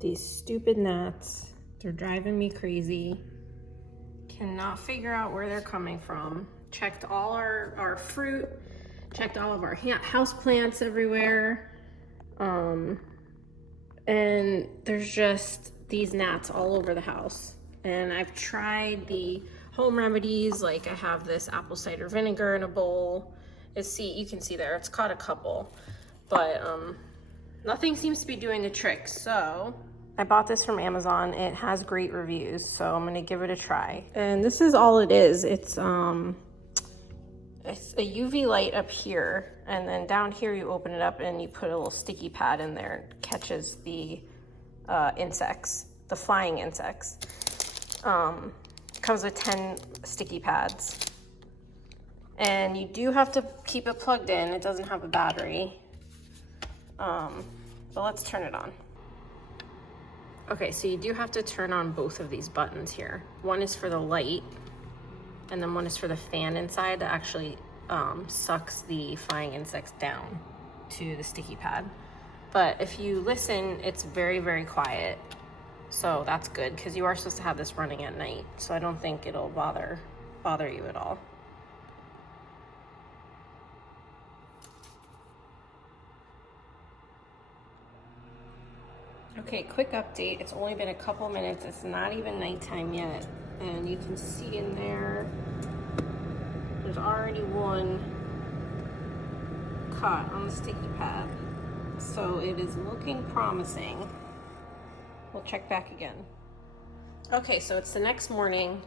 These stupid gnats, they're driving me crazy. Cannot figure out where they're coming from. Checked all our fruit, checked all of our house plants everywhere. And there's just these gnats all over the house. And I've tried the home remedies, like I have this apple cider vinegar in a bowl. You can see there, it's caught a couple, but nothing seems to be doing the trick. So I bought this from Amazon. It has great reviews, so I'm gonna give it a try. And this is all it is. It's a UV light up here, and then down here you open it up and you put a little sticky pad in there. It catches the insects, the flying insects. Comes with 10 sticky pads. And you do have to keep it plugged in. It doesn't have a battery. But let's turn it on. Okay, so you do have to turn on both of these buttons here. One is for the light, and then one is for the fan inside that actually sucks the flying insects down to the sticky pad. But if you listen, it's very, very quiet. So that's good, because you are supposed to have this running at night. So I don't think it'll bother you at all. Okay, quick update. It's only been a couple minutes. It's not even nighttime yet. And you can see in there, there's already one caught on the sticky pad. So it is looking promising. We'll check back again. Okay, so it's the next morning.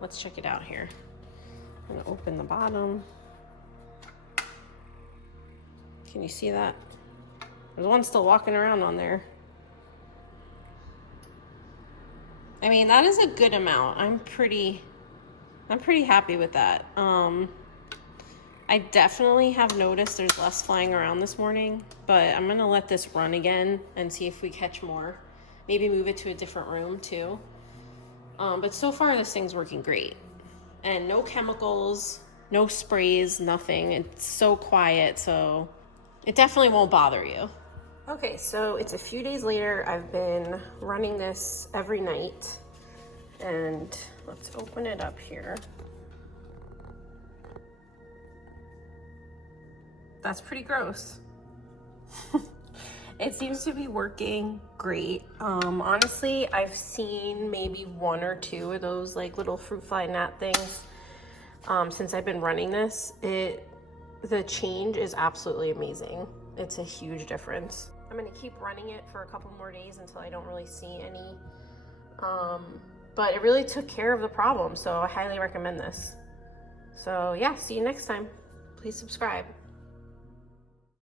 Let's check it out here. I'm gonna open the bottom. Can you see that? There's one still walking around on there. I mean, that is a good amount. I'm pretty happy with that. I definitely have noticed there's less flying around this morning, but I'm gonna let this run again and see if we catch more. Maybe move it to a different room too. But so far this thing's working great. And no chemicals, no sprays, nothing. It's so quiet, so it definitely won't bother you. Okay, so it's a few days later. I've been running this every night. And let's open it up here. That's pretty gross. It seems to be working great. Honestly, I've seen maybe one or two of those like little fruit fly gnat things since I've been running this. The change is absolutely amazing. It's a huge difference. I'm gonna keep running it for a couple more days until I don't really see any. But it really took care of the problem, so I highly recommend this. So yeah, see you next time. Please subscribe.